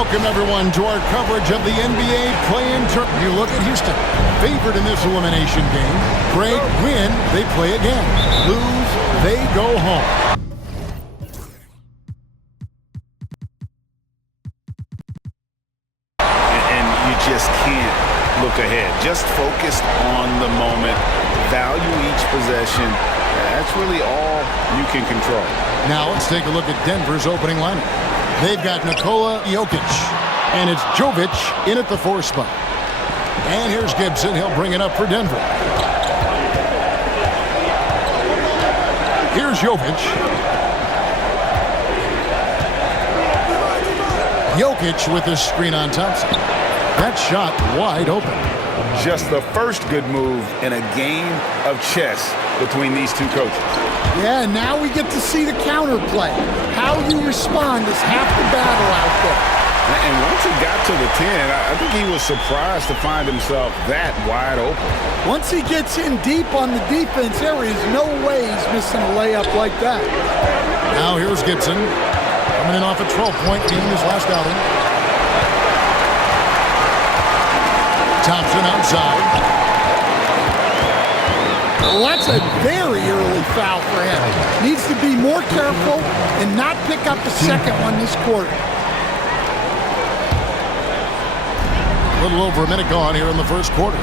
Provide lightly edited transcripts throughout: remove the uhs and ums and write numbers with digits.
Welcome, everyone, to our coverage of the NBA play-in tournament. You look at Houston, favored in this elimination game. Great win, they play again. Lose, they go home. And you just can't look ahead. Just focus on the moment. Value each possession. That's really all you can control. Now let's take a look at Denver's opening lineup. They've got Nikola Jokic, and it's Jovic in at the 4 spot. And here's Gibson. He'll bring it up for Denver. Here's Jovic. Jokic with his screen on Thompson. That shot wide open. Just the first good move in a game of chess between these two coaches. Yeah, now we get to see the counterplay. How you respond is half the battle out there. And once he got to the 10, I think he was surprised to find himself that wide open. Once he gets in deep on the defense, there is no way he's missing a layup like that. Now here's Gibson. Coming in off a 12-point game his last outing. Thompson outside. Well, that's a very early foul for him. Needs to be more careful and not pick up the second one this quarter. A little over a minute gone here in the first quarter.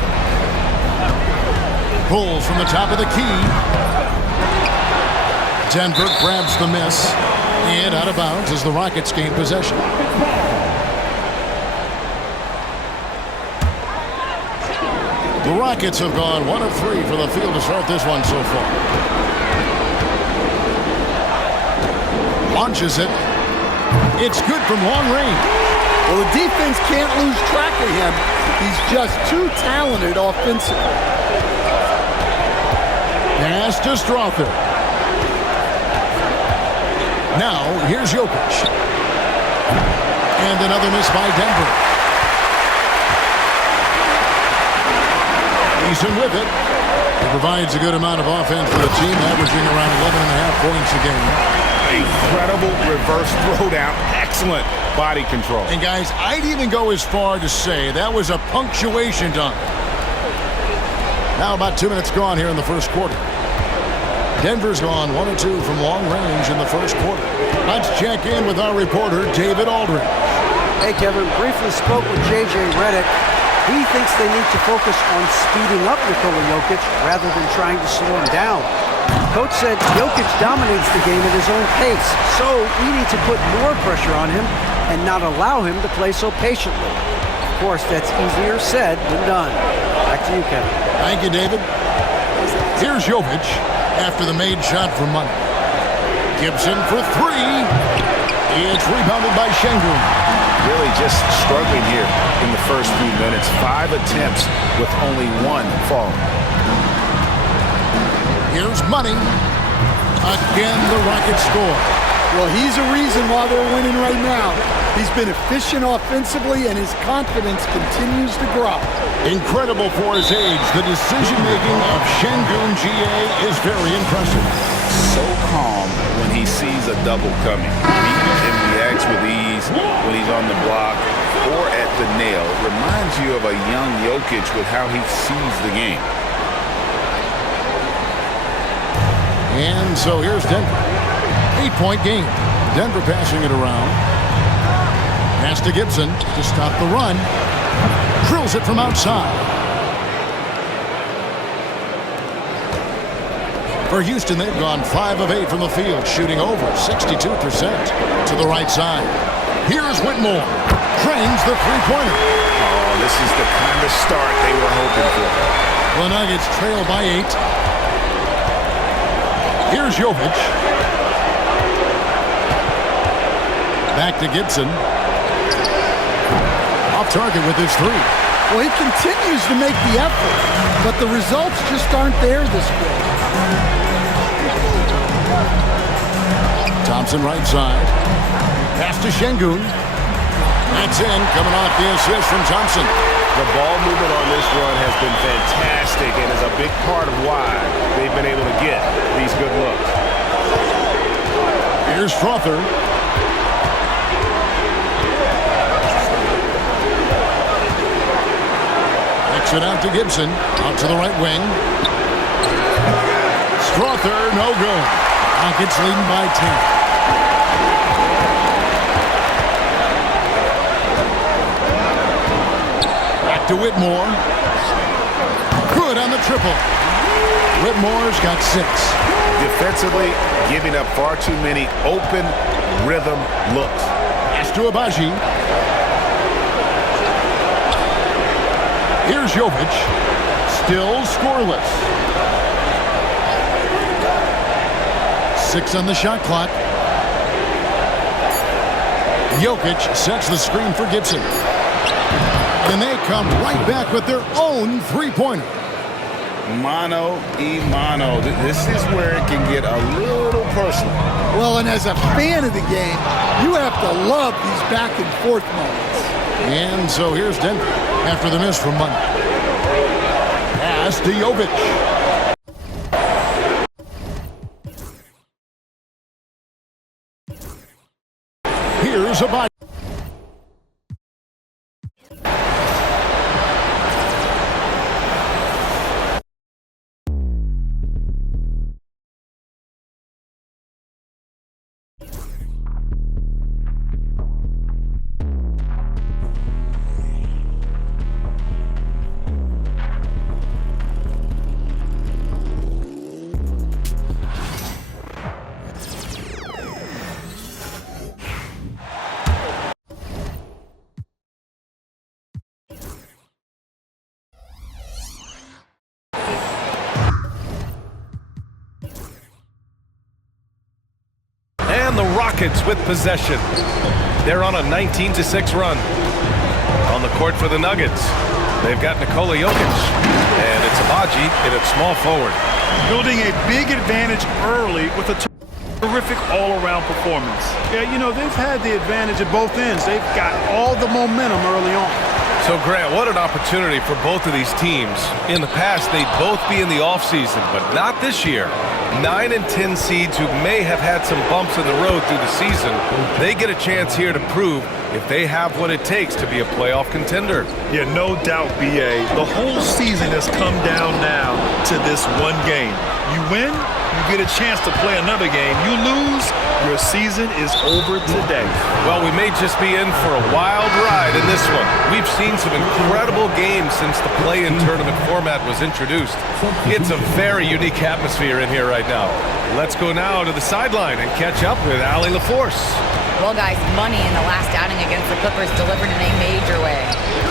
Pulls from the top of the key. Denver grabs the miss. And out of bounds as the Rockets gain possession. The Rockets have gone 1 of 3 for the field to start this one so far. Launches it. It's good from long range. Well, the defense can't lose track of him. He's just too talented offensively. Pass to Strother. Now, here's Jokic. And another miss by Denver. Eason with it. He provides a good amount of offense for the team, averaging around 11.5 points a game. Incredible reverse throwdown. Excellent body control. And guys, I'd even go as far to say that was a punctuation dunk. Now about 2 minutes gone here in the first quarter. Denver's gone 1 of 2 from long range in the first quarter. Let's check in with our reporter, David Aldridge. Hey, Kevin. Briefly spoke with J.J. Redick. He thinks they need to focus on speeding up Nikola Jokic rather than trying to slow him down. Coach said Jokic dominates the game at his own pace, so we need to put more pressure on him and not allow him to play so patiently. Of course, that's easier said than done. Back to you, Kevin. Thank you, David. Here's Jovic after the made shot for money. Gibson for 3. It's rebounded by Şengün. Really just struggling here in the first few minutes. 5 attempts with only 1 fall. Here's Money. Again, the Rockets score. Well, he's a reason why they're winning right now. He's been efficient offensively, and his confidence continues to grow. Incredible for his age. The decision-making of Şengün GA is very impressive. So calm when he sees a double coming. He reacts with ease when he's on the block or at the nail. Reminds you of a young Jokic with how he sees the game. And so here's Denver. 8-point game. Denver passing it around. Pass to Gibson to stop the run. Drills it from outside. For Houston, they've gone 5 of 8 from the field, shooting over 62% to the right side. Here's Whitmore. Drains the three-pointer. Oh, this is the kind of start they were hoping for. The Nuggets trail by 8. Here's Jovic. Back to Gibson. Off target with his 3. Well, he continues to make the effort, but the results just aren't there this quarter. Thompson right side. Pass to Şengün. That's in, coming off the assist from Thompson. The ball movement on this run has been fantastic and is a big part of why they've been able to get these good looks. Here's Strother. Kicks it out to Gibson. Out to the right wing. Strother, no good. Rockets leading by 10. To Whitmore. Good on the triple. Whitmore's got 6. Defensively, giving up far too many open rhythm looks. Pass to Agbaji. Here's Jovic. Still scoreless. 6 on the shot clock. Jokic sets the screen for Gibson. And they come right back with their own three-pointer. Mano a mano. This is where it can get a little personal. Well, and as a fan of the game, you have to love these back-and-forth moments. And so here's Denver after the miss from Monday. Pass to Jovic. Here's Agbaji. The Rockets with possession. They're on a 19-6 run. On the court for the Nuggets, they've got Nikola Jokic, and it's Agbaji in at small forward. Building a big advantage early with a terrific all-around performance. Yeah, you know, they've had the advantage at both ends. They've got all the momentum early on. So, Grant, what an opportunity for both of these teams. In the past, they'd both be in the offseason, but not this year. 9 and 10 seeds who may have had some bumps in the road through the season, they get a chance here to prove if they have what it takes to be a playoff contender. Yeah, no doubt, B.A. The whole season has come down now to this one game. You win, you get a chance to play another game. You lose, your season is over today. Well, we may just be in for a wild ride in this one. We've seen some incredible games since the play-in tournament format was introduced. It's a very unique atmosphere in here right now. Let's go now to the sideline and catch up with Allie LaForce. Well, guys, Money in the last outing against the Clippers delivered in a major way.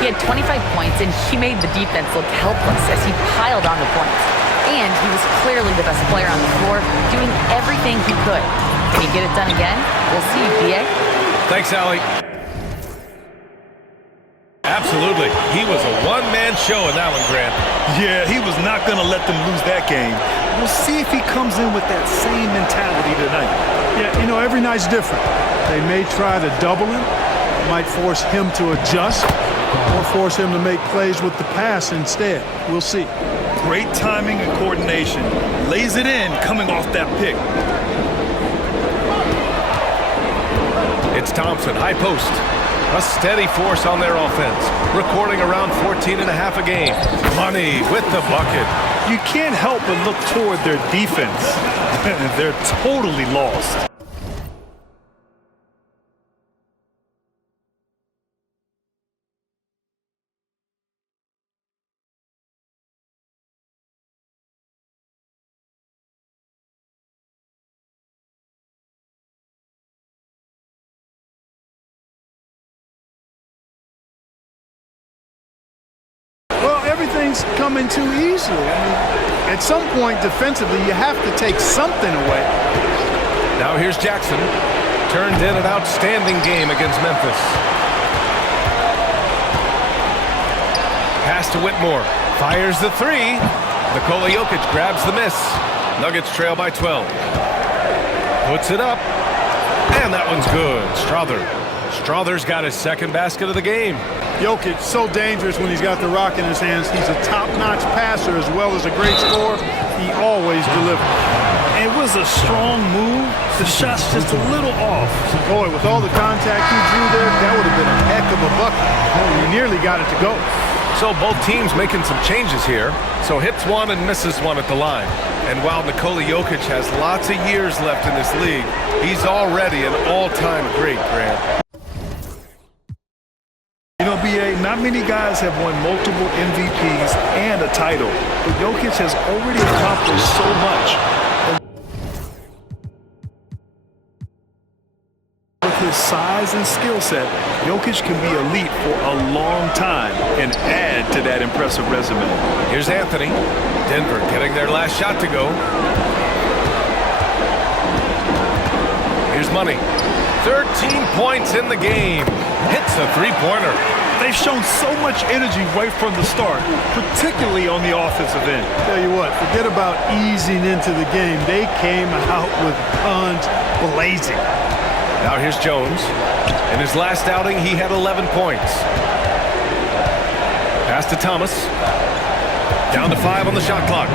He had 25 points, and he made the defense look helpless as he piled on the points. And he was clearly the best player on the floor, doing everything he could. Can he get it done again? We'll see, B.A. Thanks, Allie. Absolutely. He was a one-man show in that one, Grant. Yeah, he was not going to let them lose that game. We'll see if he comes in with that same mentality tonight. Yeah, you know, every night's different. They may try to double him, might force him to adjust, or force him to make plays with the pass instead. We'll see. Great timing and coordination. Lays it in coming off that pick. It's Thompson, high post. A steady force on their offense, recording around 14 and a half a game. Money with the bucket. You can't help but look toward their defense. They're totally lost. Everything's coming too easily. I mean, at some point defensively, you have to take something away. Now here's Jackson. Turned in an outstanding game against Memphis. Pass to Whitmore. Fires the three. Nikola Jokic grabs the miss. Nuggets trail by 12. Puts it up. And that one's good. Strother's got his second basket of the game. Jokic, so dangerous when he's got the rock in his hands. He's a top-notch passer as well as a great scorer. He always delivers. It was a strong move. The shot's just a little off. Boy, with all the contact he drew there, that would have been a heck of a bucket. He nearly got it to go. So both teams making some changes here. So hits one and misses one at the line. And while Nikola Jokic has lots of years left in this league, he's already an all-time great, Grant. You know, B.A., not many guys have won multiple MVPs and a title, but Jokic has already accomplished so much. With his size and skill set, Jokic can be elite for a long time and add to that impressive resume. Here's Anthony. Denver getting their last shot to go. Here's Money. 13 points in the game. Hits a three-pointer. They've shown so much energy right from the start, particularly on the offensive end. Tell you what, forget about easing into the game. They came out with guns blazing. Now here's Jones. In his last outing, he had 11 points. Pass to Thomas. Down to 5 on the shot clock.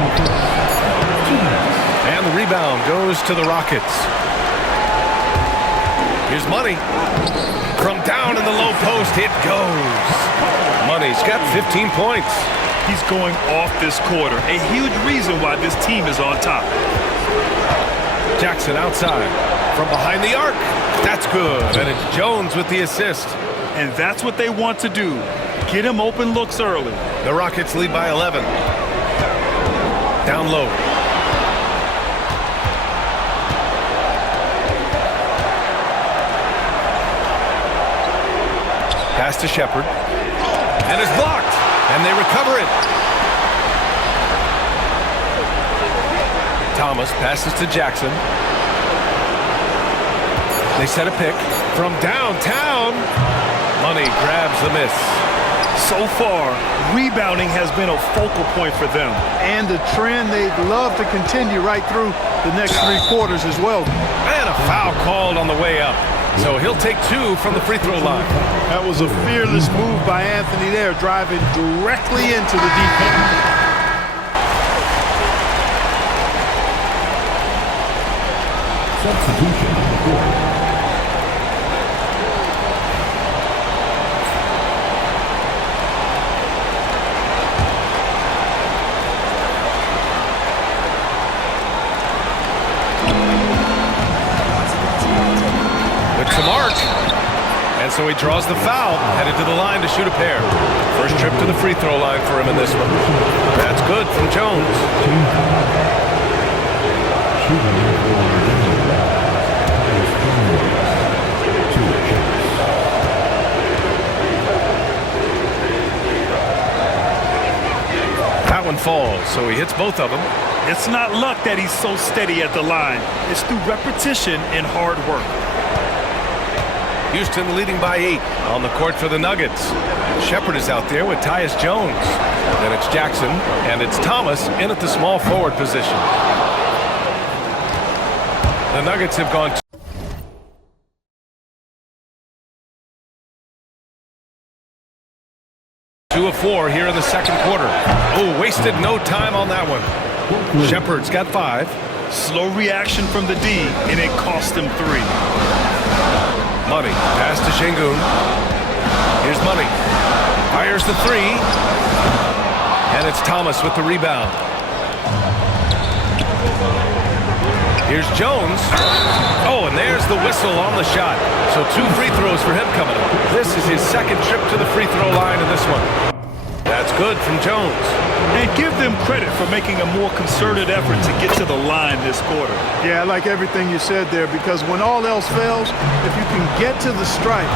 And the rebound goes to the Rockets. Here's Money. From down in the low post, it goes. Money's got 15 points. He's going off this quarter. A huge reason why this team is on top. Jackson outside. From behind the arc. That's good. And it's Jones with the assist. And that's what they want to do. Get him open looks early. The Rockets lead by 11. Down low. Pass to Shepherd. And it's blocked. And they recover it. Thomas passes to Jackson. They set a pick from downtown. Money grabs the miss. So far, rebounding has been a focal point for them. And the trend they'd love to continue right through the next 3 quarters as well. And a foul called on the way up. So he'll take 2 from the free throw line. That was a fearless move by Anthony there, driving directly into the defense. Substitution. To Mark. And so he draws the foul, headed to the line to shoot a pair. First trip to the free throw line for him in this one. That's good from Jones. That one falls, so he hits both of them. It's not luck that he's so steady at the line. It's through repetition and hard work. Houston leading by 8 on the court for the Nuggets. Shepherd is out there with Tyus Jones. Then it's Jackson, and it's Thomas in at the small forward position. The Nuggets have gone 2 of 4 here in the second quarter. Oh, wasted no time on that one. Shepherd's got 5. Slow reaction from the D, and it cost him 3. Money, pass to Şengün. Here's Money. Fires the 3. And it's Thomas with the rebound. Here's Jones. Oh, and there's the whistle on the shot. So 2 free throws for him coming up. This is his second trip to the free throw line in this one. That's good from Jones. And give them credit for making a more concerted effort to get to the line this quarter. Yeah, I like everything you said there, because when all else fails, if you can get to the stripe,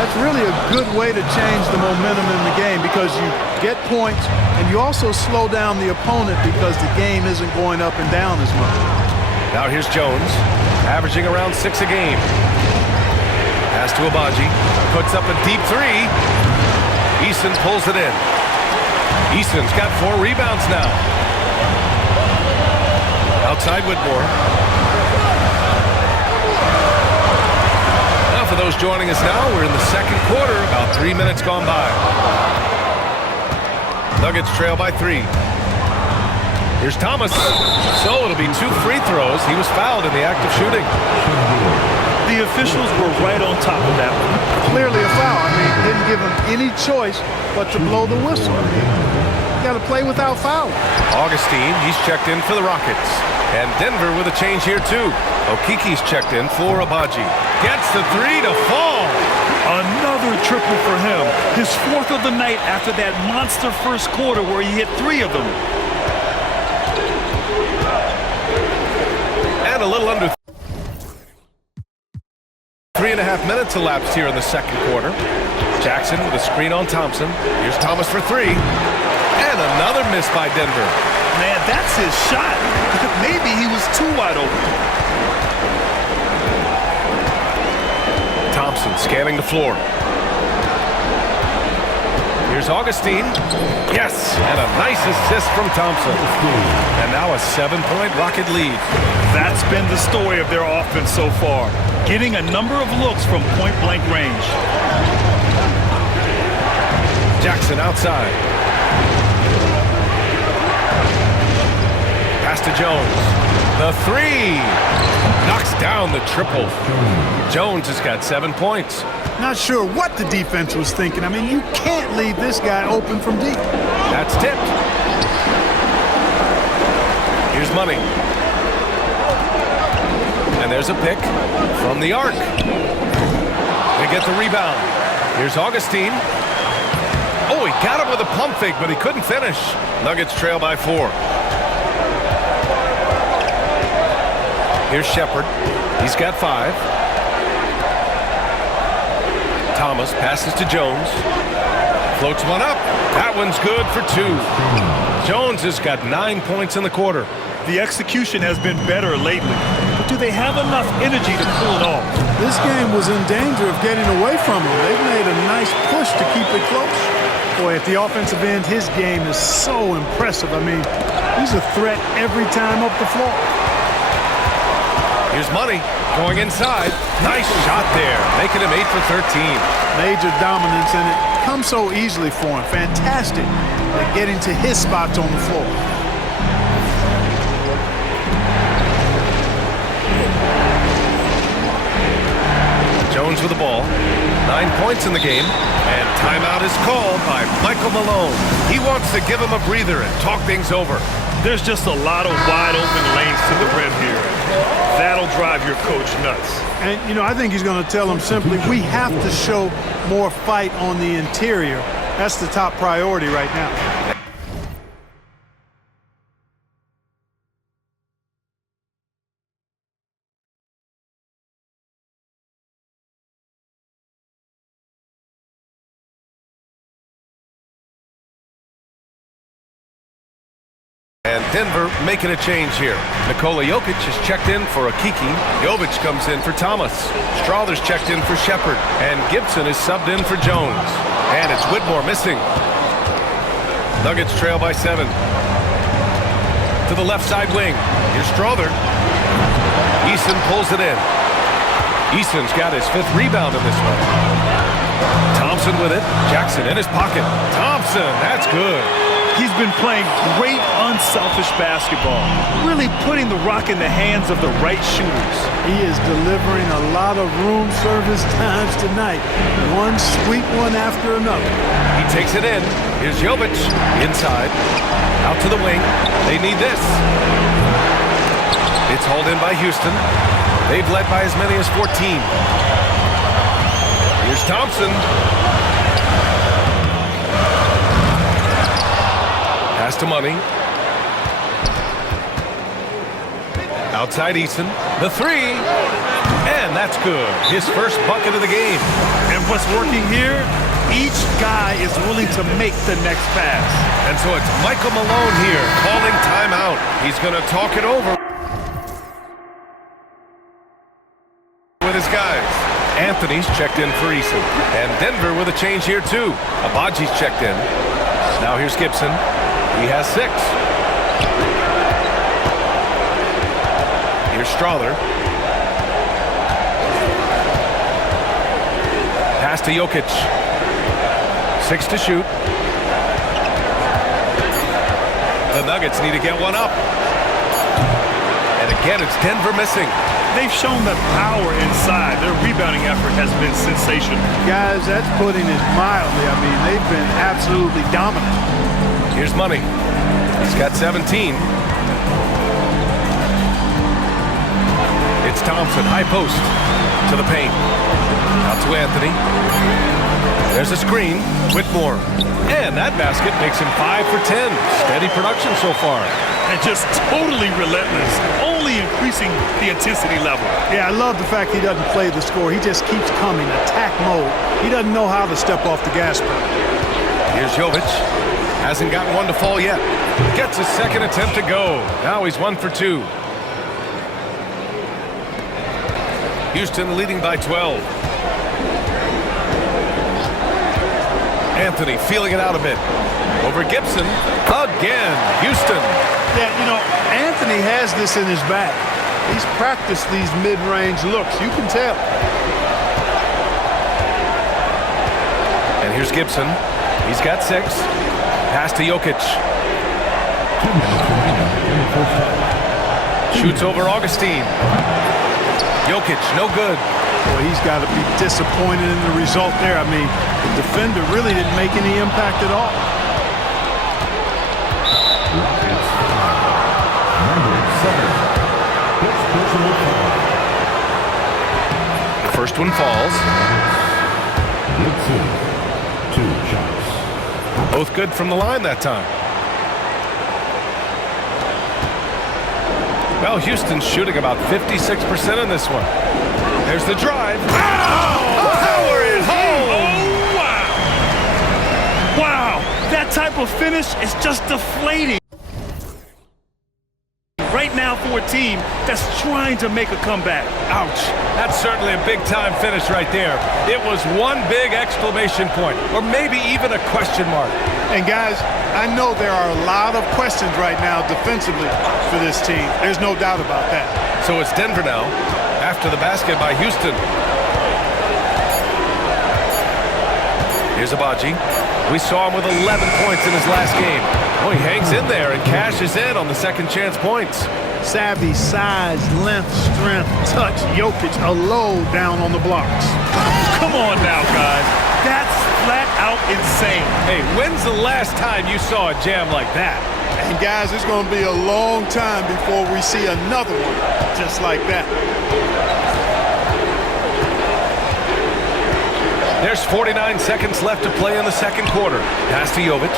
that's really a good way to change the momentum in the game, because you get points and you also slow down the opponent because the game isn't going up and down as much. Now here's Jones, averaging around 6 a game. Pass to Agbaji, puts up a deep 3. Eason pulls it in. Eason's got 4 rebounds now. Outside Whitmore. Now for those joining us now, we're in the second quarter, about 3 minutes gone by. Nuggets trail by 3. Here's Thomas. So it'll be 2 free throws. He was fouled in the act of shooting. The The officials were right on top of that one. Clearly a foul. I mean, didn't give him any choice but to blow the whistle. I mean, you got to play without fouling. Augustine, he's checked in for the Rockets. And Denver with a change here, too. Okiki's checked in for Abaji. Gets the three to fall. Another triple for him. His fourth of the night after that monster first quarter where he hit 3 of them. And a little under 3.5 minutes elapsed here in the second quarter. Jackson with a screen on Thompson. Here's Thomas for 3. And another miss by Denver. Man, that's his shot. Maybe he was too wide open. Thompson scanning the floor. Here's Augustine. Yes, and a nice assist from Thompson. And now a 7-point Rocket lead. That's been the story of their offense so far. Getting a number of looks from point-blank range. Jackson outside. Pass to Jones. The 3. Knocks down the triple. Jones has got 7 points. Not sure what the defense was thinking. I mean, you can't leave this guy open from deep. That's tipped. Here's Money. And there's a pick from the arc. They get the rebound. Here's Augustine. Oh, he got him with a pump fake, but he couldn't finish. Nuggets trail by 4. Here's Shepherd. He's got 5. Thomas passes to Jones. Floats one up. That one's good for 2. Jones has got 9 points in the quarter. The execution has been better lately. But do they have enough energy to pull it off? This game was in danger of getting away from him. They've made a nice push to keep it close. Boy, at the offensive end, his game is so impressive. I mean, he's a threat every time up the floor. Here's Money going inside. Nice shot there, making him 8 for 13. Major dominance, and it comes so easily for him. Fantastic at getting to his spots on the floor. Jones with the ball. 9 points in the game. And timeout is called by Michael Malone. He wants to give him a breather and talk things over. There's just a lot of wide open lanes to the rim here. That'll drive your coach nuts. And, you know, I think he's going to tell him simply, we have to show more fight on the interior. That's the top priority right now. And Denver making a change here. Nikola Jokic is checked in for Okiki. Jovic comes in for Thomas. Strawther's checked in for Shepherd. And Gibson is subbed in for Jones. And it's Whitmore missing. Nuggets trail by 7. To the left side wing. Here's Strawther. Eason pulls it in. Eason's got his 5th rebound in this one. Thompson with it. Jackson in his pocket. Thompson, that's good. He's been playing great, unselfish basketball, really putting the rock in the hands of the right shooters. He is delivering a lot of room service times tonight. One sweet one after another. He takes it in. Here's Jovic inside. Out to the wing. They need this. It's hauled in by Houston. They've led by as many as 14. Here's Thompson. Pass to Money. Outside Eason. The 3. And that's good. His first bucket of the game. And what's working here? Each guy is willing to make the next pass. And so it's Michael Malone here calling timeout. He's going to talk it over with his guys. Anthony's checked in for Eason. And Denver with a change here too. Abaji's checked in. Now here's Gibson. He has 6. Here's Strawther. Pass to Jokic. 6 to shoot. The Nuggets need to get one up. And again, it's Denver missing. they've shown the power inside. Their rebounding effort has been sensational. Guys, that's putting it mildly. I mean, they've been absolutely dominant. Here's Money. He's got 17. It's Thompson, high post, to the paint. Out to Anthony. There's a screen. Whitmore. And that basket makes him 5 for 10. Steady production so far. And just totally relentless, only increasing the intensity level. Yeah, I love the fact he doesn't play the score. He just keeps coming, attack mode. He doesn't know how to step off the gas pedal. Here's Jovic. Hasn't gotten one to fall yet. Gets his second attempt to go. Now he's 1 for 2. Houston leading by 12. Anthony feeling it out a bit. Over Gibson. Again. Houston. Yeah, you know, Anthony has this in his bag. He's practiced these mid-range looks. You can tell. And here's Gibson. He's got 6. Pass to Jokic. Shoots over Augustine. Jokic, no good. Boy, he's got to be disappointed in the result there. I mean, the defender really didn't make any impact at all. The first one falls. Both good from the line that time. Well, Houston's shooting about 56% in this one. There's the drive. Power it home! Oh, wow! Wow, that type of finish is just deflating. Right now for a team that's trying to make a comeback. Ouch. That's certainly a big-time finish right there. It was one big exclamation point, or maybe even a question mark. And guys, I know there are a lot of questions right now defensively for this team. There's no doubt about that. So it's Denver now, after the basket by Houston. Here's Abaji. We saw him with 11 points in his last game. Oh, he hangs in there and cashes in on the second chance points. Savvy, size, length, strength, touch. Jokic, a low down on the blocks. Come on now, guys. That's flat out insane. Hey, when's the last time you saw a jam like that? And guys, it's going to be a long time before we see another one just like that. There's 49 seconds left to play in the second quarter. Pass to Jovic.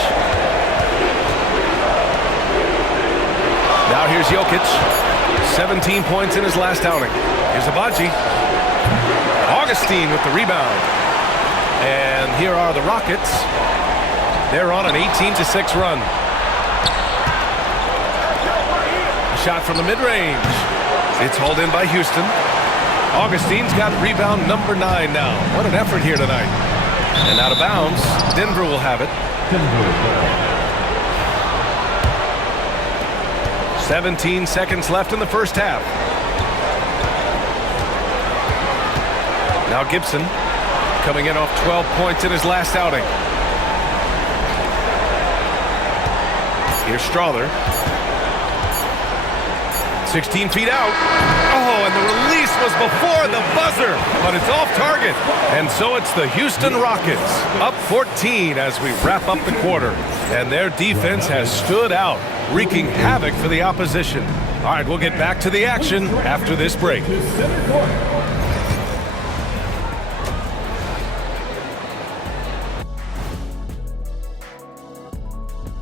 Now here's Jokic. 17 points in his last outing. Here's Abaji. Augustine with the rebound. And here are the Rockets. They're on an 18-6 run. A shot from the mid-range. It's hauled in by Houston. Augustine's got rebound number 9 now. What an effort here tonight. And out of bounds, Denver will have it. 17 seconds left in the first half. Now Gibson coming in off 12 points in his last outing. Here's Strawther. 16 feet out. Oh, and the release was before the buzzer, but it's off target. And so it's the Houston Rockets up 14 as we wrap up the quarter. And their defense has stood out, wreaking havoc for the opposition. All right, we'll get back to the action after this break.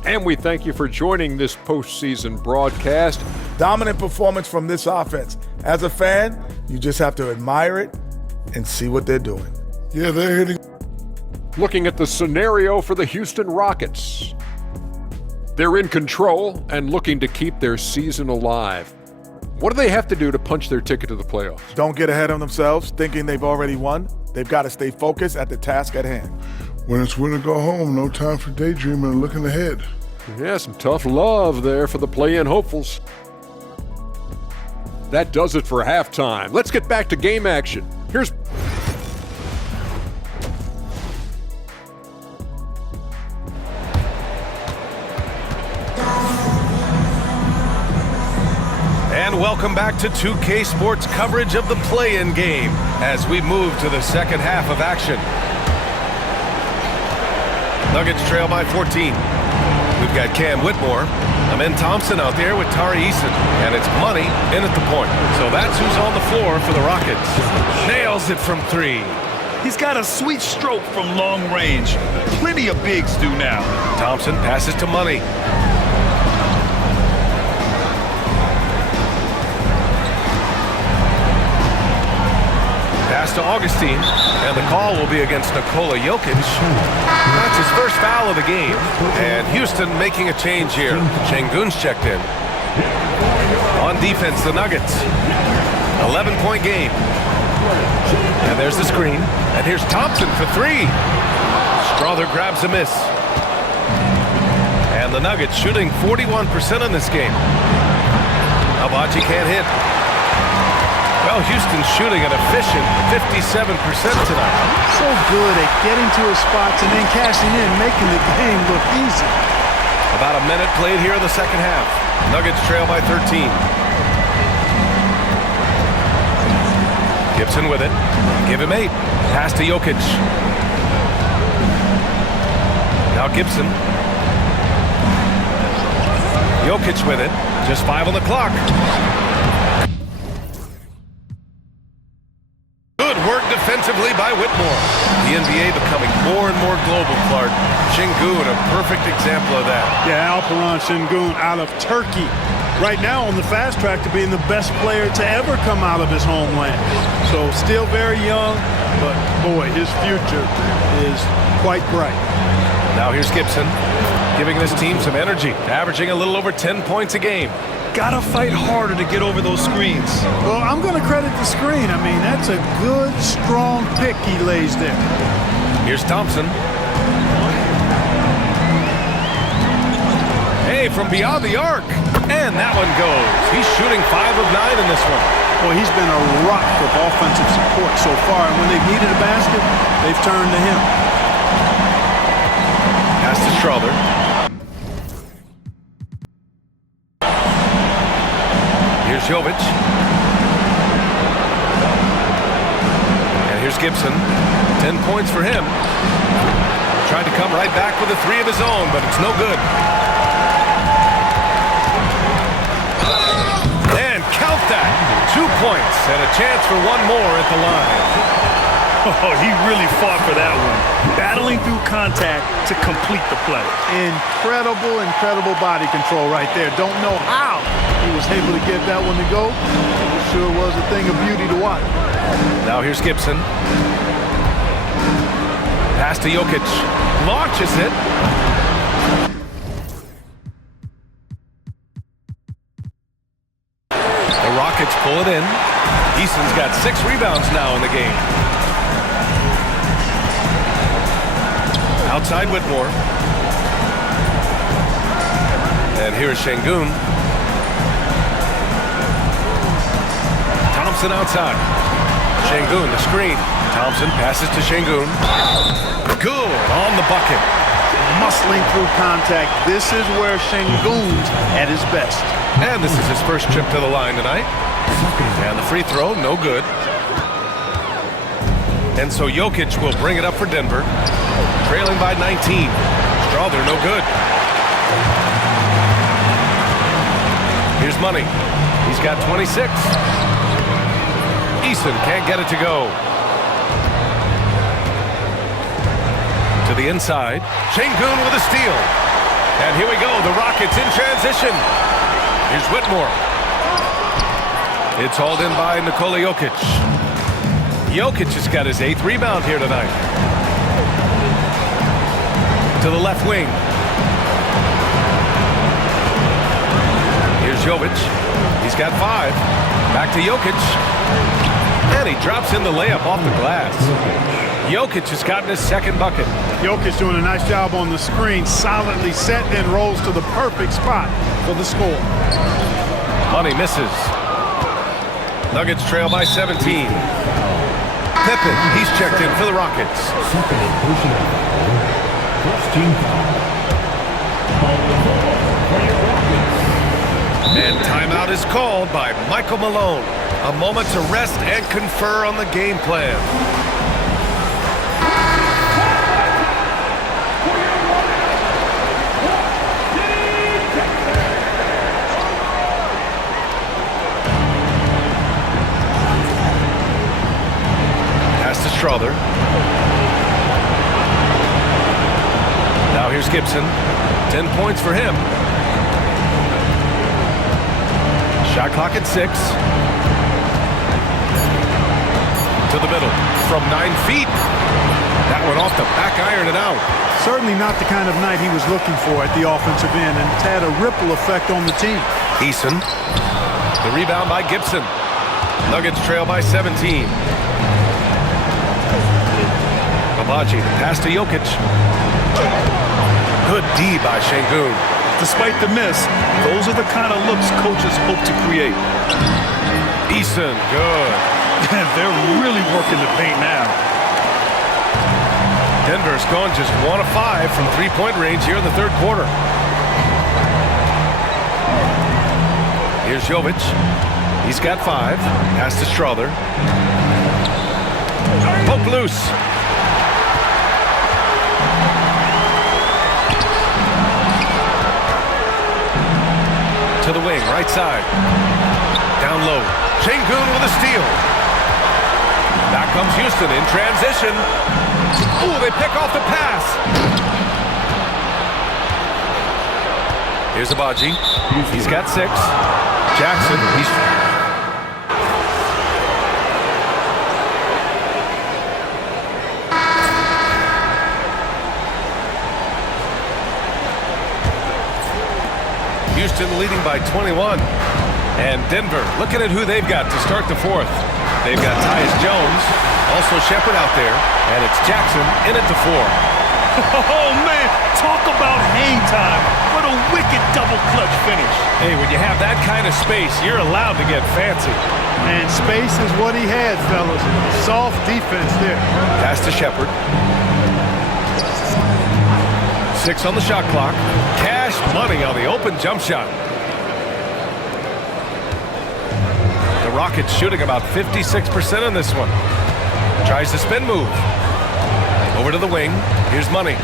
And we thank you for joining this postseason broadcast. Dominant performance from this offense. As a fan, you just have to admire it and see what they're doing. Yeah, they're hitting. Looking at the scenario for the Houston Rockets. They're in control and looking to keep their season alive. What do they have to do to punch their ticket to the playoffs? Don't get ahead of themselves thinking they've already won. They've got to stay focused at the task at hand. When it's win or go home, no time for daydreaming and looking ahead. Yeah, some tough love there for the play-in hopefuls. That does it for halftime. Let's get back to game action. Here's... And And welcome back to 2K Sports coverage of the play-in game as we move to the second half of action. Nuggets trail by 14. We've got Cam Whitmore, Amen Thompson out there with Tari Eason, and it's Money in at the point. So that's who's on the floor for the Rockets. Nails it from 3. He's got a sweet stroke from long range. Plenty of bigs do now. Thompson passes to Money. Pass to Augustine, and the call will be against Nikola Jokic. That's his first foul of the game, and Houston making a change here. Şengün's checked in. On defense, the Nuggets. 11-point game. And there's the screen, and here's Thompson for 3. Strother grabs a miss. And the Nuggets shooting 41% in this game. Abaji can't hit. Well, Houston's shooting an efficient 57% tonight. So good at getting to his spots and then cashing in, making the game look easy. About a minute played here in the second half. Nuggets trail by 13. Gibson with it. Give him 8. Pass to Jokic. Now Gibson. Jokic with it. Just 5 on the clock. Good work defensively by Whitmore. The NBA becoming more and more global, Clark. Şengün, a perfect example of that. Yeah, Alperen Şengün out of Turkey. Right now on the fast track to being the best player to ever come out of his homeland. So still very young, but boy, his future is quite bright. Now here's Gibson, giving this team some energy, averaging a little over 10 points a game. Gotta fight harder to get over those screens. Well, I'm going to credit the screen. I mean, that's a good, strong pick he lays there. Here's Thompson. Hey, from beyond the arc. And that one goes. He's shooting 5 of 9 in this one. Well, he's been a rock of offensive support so far, and when they've needed a basket, they've turned to him. Pass to Strother. Here's Jovic. And here's Gibson. 10 points for him. Tried to come right back with a 3 of his own, but it's no good. And count that. 2 points and a chance for one more at the line. Oh, he really fought for that one. Battling through contact to complete the play. Incredible body control right there. Don't know how he was able to get that one to go. It sure was a thing of beauty to watch. Now here's Gibson. Pass to Jokic. Launches it. The Rockets pull it in. Eason's got 6 rebounds now in the game. Outside Whitmore. And here's Şengün. Thompson outside. Şengün, the screen. Thompson passes to Şengün. Good on the bucket. Muscling through contact. This is where Şengün's at his best. And this is his first trip to the line tonight. And the free throw, no good. And so Jokic will bring it up for Denver. Trailing by 19. Strother, no good. Here's Money. He's got 26. Eason can't get it to go. To the inside. Şengün with a steal. And here we go. The Rockets in transition. Here's Whitmore. It's hauled in by Nikola Jokic. Jokic has got his 8th rebound here tonight. To the left wing. Here's Jovic. He's got 5. Back to Jokic. And he drops in the layup off the glass. Jokic has gotten his 2nd bucket. Jokic doing a nice job on the screen. Solidly set, then rolls to the perfect spot for the score. Money misses. Nuggets trail by 17. Pippen, he's checked in for the Rockets. And timeout is called by Michael Malone. A moment to rest and confer on the game plan. Pass to Strother. Now here's Gibson. 10 points for him. Shot clock at 6. To the middle. From 9 feet. That one off the back iron and out. Certainly not the kind of night he was looking for at the offensive end, and it's had a ripple effect on the team. Eason. The rebound by Gibson. Nuggets trail by 17. Agbaji, the pass to Jokic. Good D by Şengün. Despite the miss, those are the kind of looks coaches hope to create. Eason, good. They're really working the paint now. Denver's gone just 1 of 5 from three-point range here in the third quarter. Here's Jovic. He's got 5. Pass to Strother. Poke loose. To the wing, right side. Down low. Şengün with a steal. Back comes Houston in transition. Ooh, they pick off the pass. Here's Agbaji. He's got 6. Jackson, Houston leading by 21. And Denver looking at who they've got to start the fourth. They've got Tyus Jones, also Shepherd out there, and it's Jackson in at the 4. Oh, man, talk about hang time. What a wicked double clutch finish. Hey, when you have that kind of space, you're allowed to get fancy. And space is what he had, fellas. Soft defense there. Pass to Shepherd. 6 on the shot clock. Cash money on the open jump shot. The Rockets shooting about 56% on this one. Tries the spin move. Over to the wing. Here's Money.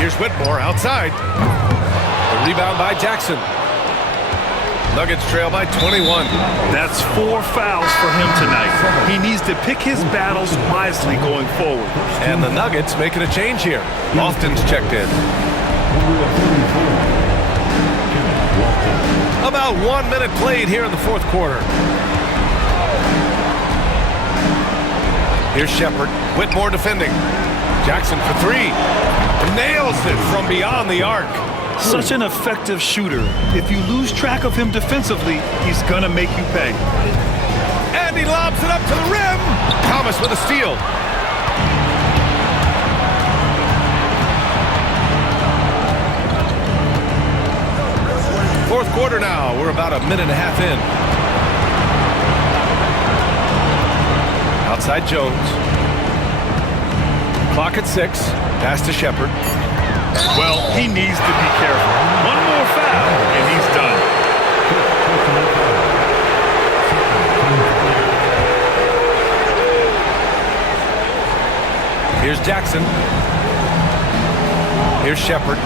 Here's Whitmore outside. The rebound by Jackson. Nuggets trail by 21. That's 4 fouls for him tonight. He needs to pick his battles wisely going forward. And the Nuggets making a change here. Lofton's checked in. About 1 minute played here in the fourth quarter. Here's Shepherd. Whitmore defending. Jackson for 3. Nails it from beyond the arc. Such an effective shooter. If you lose track of him defensively, he's gonna make you pay. And he lobs it up to the rim. Thomas with a steal. Fourth quarter now. We're about a minute and a half in. Outside Jones. Clock at 6. Pass to Shepherd. Well, he needs to be careful. One more foul, and he's done. Here's Jackson. Here's Shepherd.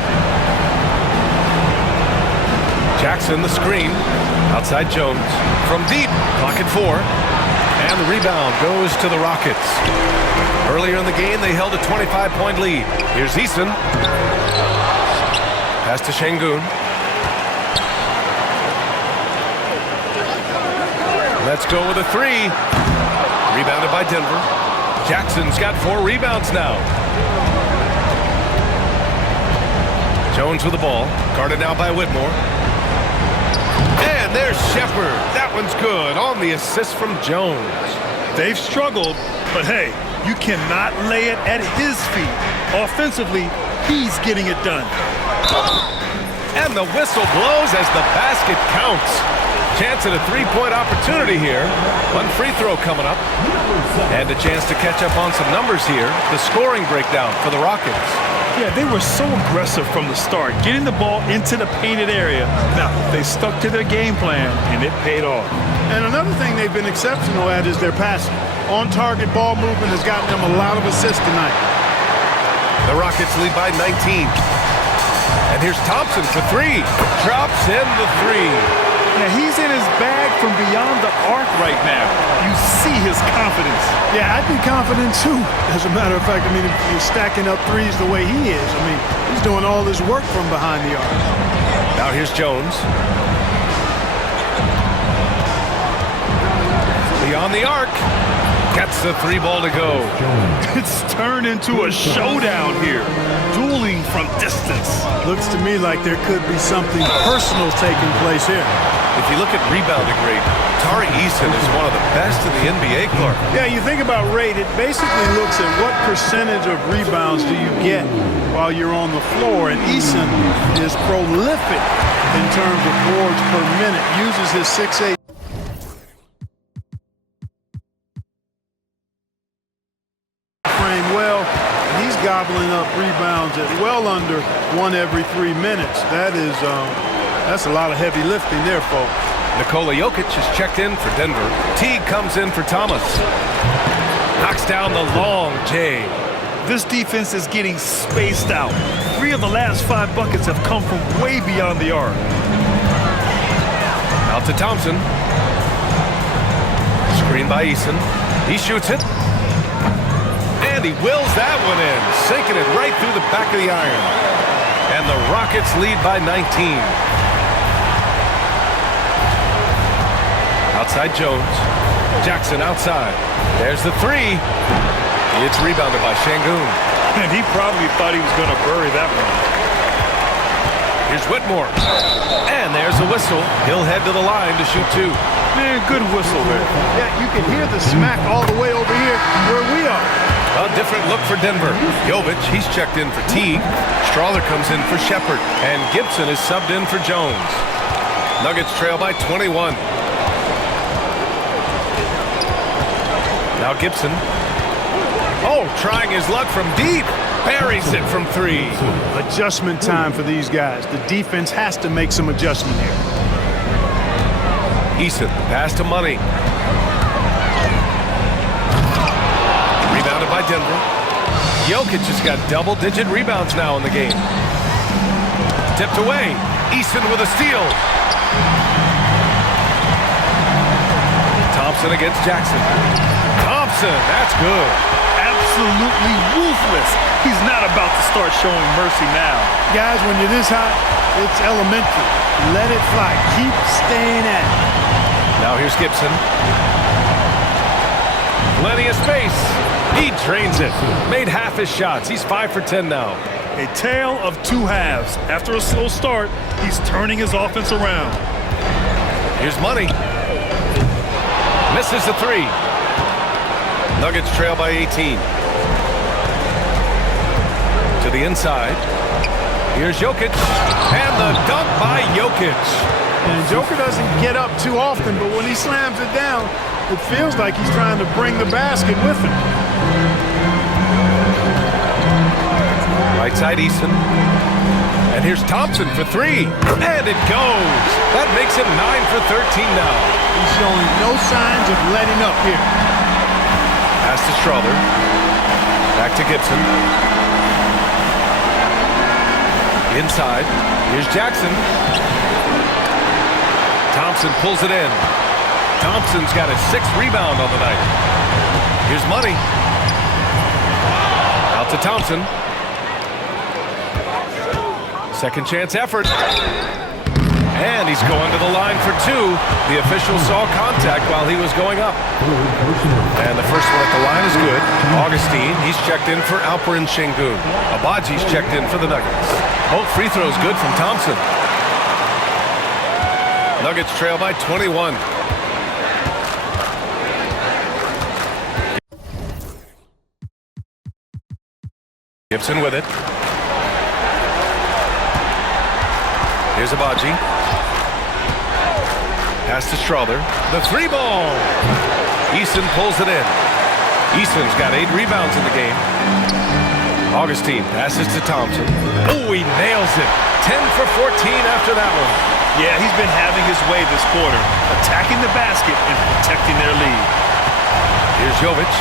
Jackson, the screen. Outside Jones. From deep. Clock at 4. And the rebound goes to the Rockets. Earlier in the game, they held a 25-point lead. Here's Eason. Pass to Şengün. Let's go with a 3. Rebounded by Denver. Jackson's got 4 rebounds now. Jones with the ball. Guarded now by Whitmore. And there's Shepherd. That one's good on the assist from Jones. They've struggled, but hey, you cannot lay it at his feet. Offensively, he's getting it done. And the whistle blows as the basket counts. Chance at a 3-point opportunity here. One free throw coming up. And a chance to catch up on some numbers here. The scoring breakdown for the Rockets. Yeah, they were so aggressive from the start, getting the ball into the painted area. Now, they stuck to their game plan, and it paid off. And another thing they've been exceptional at is their passing. On-target ball movement has gotten them a lot of assists tonight. The Rockets lead by 19. And here's Thompson for three. Drops in the three. Yeah, he's in his bag from beyond the arc right now. You see his confidence. Yeah, I'd be confident too. As a matter of fact, I mean, if you're stacking up threes the way he is, I mean, he's doing all his work from behind the arc. Now here's Jones. Beyond the arc. Gets the three ball to go. It's turned into a showdown here. Dueling from distance. Looks to me like there could be something personal taking place here. If you look at rebounding rate, Tari Eason is one of the best in the NBA, Clark. Yeah, you think about rate, it basically looks at what percentage of rebounds do you get while you're on the floor. And Eason is prolific in terms of boards per minute. Uses his 6'8" frame well. He's gobbling up rebounds at well under 1 every 3 minutes. That's a lot of heavy lifting there, folks. Nikola Jokic is checked in for Denver. Teague comes in for Thomas. Knocks down the long J. This defense is getting spaced out. 3 of the last 5 buckets have come from way beyond the arc. Out to Thompson. Screen by Eason. He shoots it. And he wills that one in, sinking it right through the back of the iron. And the Rockets lead by 19. Outside Jones. Jackson outside. There's the three. It's rebounded by Şengün. And he probably thought he was going to bury that one. Here's Whitmore. And there's a whistle. He'll head to the line to shoot 2. Man, good whistle there. Yeah, you can hear the smack all the way over here where we are. A different look for Denver. Jovic, he's checked in for Teague. Strawler comes in for Shepard. And Gibson is subbed in for Jones. Nuggets trail by 21. Now Gibson. Oh, trying his luck from deep. Buries it from 3. Adjustment time for these guys. The defense has to make some adjustment here. Eason, pass to Money. Rebounded by Denver. Jokic has got double-digit rebounds now in the game. Tipped away. Eason with a steal. Thompson against Jackson. Thompson, that's good. Absolutely ruthless. He's not about to start showing mercy now. Guys, when you're this hot, it's elementary. Let it fly. Keep staying at it. Now here's Gibson. Plenty of space. He drains it. Made half his shots. He's 5 for 10 now. A tale of 2 halves. After a slow start, he's turning his offense around. Here's Money. Misses the 3. Nuggets trail by 18. To the inside. Here's Jokic. And the dunk by Jokic. And Joker doesn't get up too often, but when he slams it down, it feels like he's trying to bring the basket with him. Right side Eason. And here's Thompson for 3. And it goes. That makes him 9 for 13 now. He's showing no signs of letting up here. Pass to Strawler. Back to Gibson. Inside. Here's Jackson. Thompson pulls it in. Thompson's got a 6th rebound on the night. Here's Money. Out to Thompson. Second chance effort. And he's going to the line for 2. The official saw contact while he was going up. And the first one at the line is good. Augustine, he's checked in for Alperen Şengün. Abaji's checked in for the Nuggets. Both free throws good from Thompson. Nuggets trail by 21. Gibson with it. Here's Abaji. Pass to Strawler. The 3 ball. Eason pulls it in. Eason's got 8 rebounds in the game. Augustine passes to Thompson. Oh, he nails it. 10 for 14 after that one. Yeah, he's been having his way this quarter, attacking the basket and protecting their lead. Here's Jovic.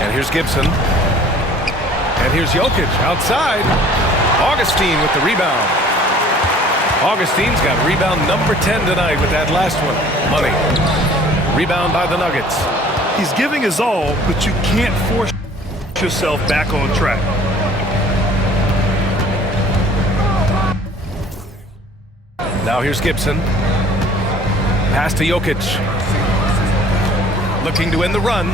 And here's Gibson. And here's Jokic outside. Augustine with the rebound. Augustine's got rebound number 10 tonight with that last one. Money. Rebound by the Nuggets. He's giving his all, but you can't force yourself back on track. Now here's Gibson. Pass to Jokic. Looking to end the run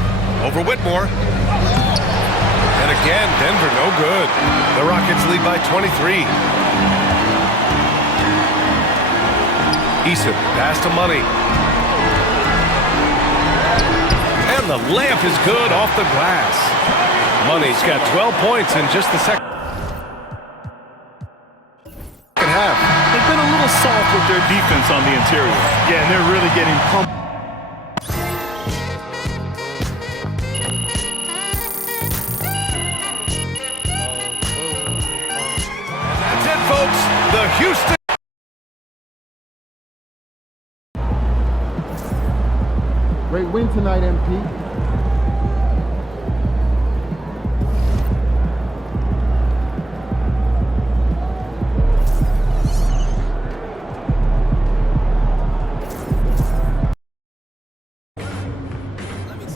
over Whitmore. And again, Denver no good. The Rockets lead by 23. Eason, pass to Money. And the layup is good off the glass. Money's got 12 points in just the second half. They've been a little soft with their defense on the interior. Yeah, and they're really getting pumped. That's it, folks. The Houston. Great win tonight, MP.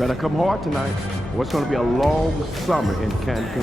Better come hard tonight, or it's going to be a long summer in Cancun.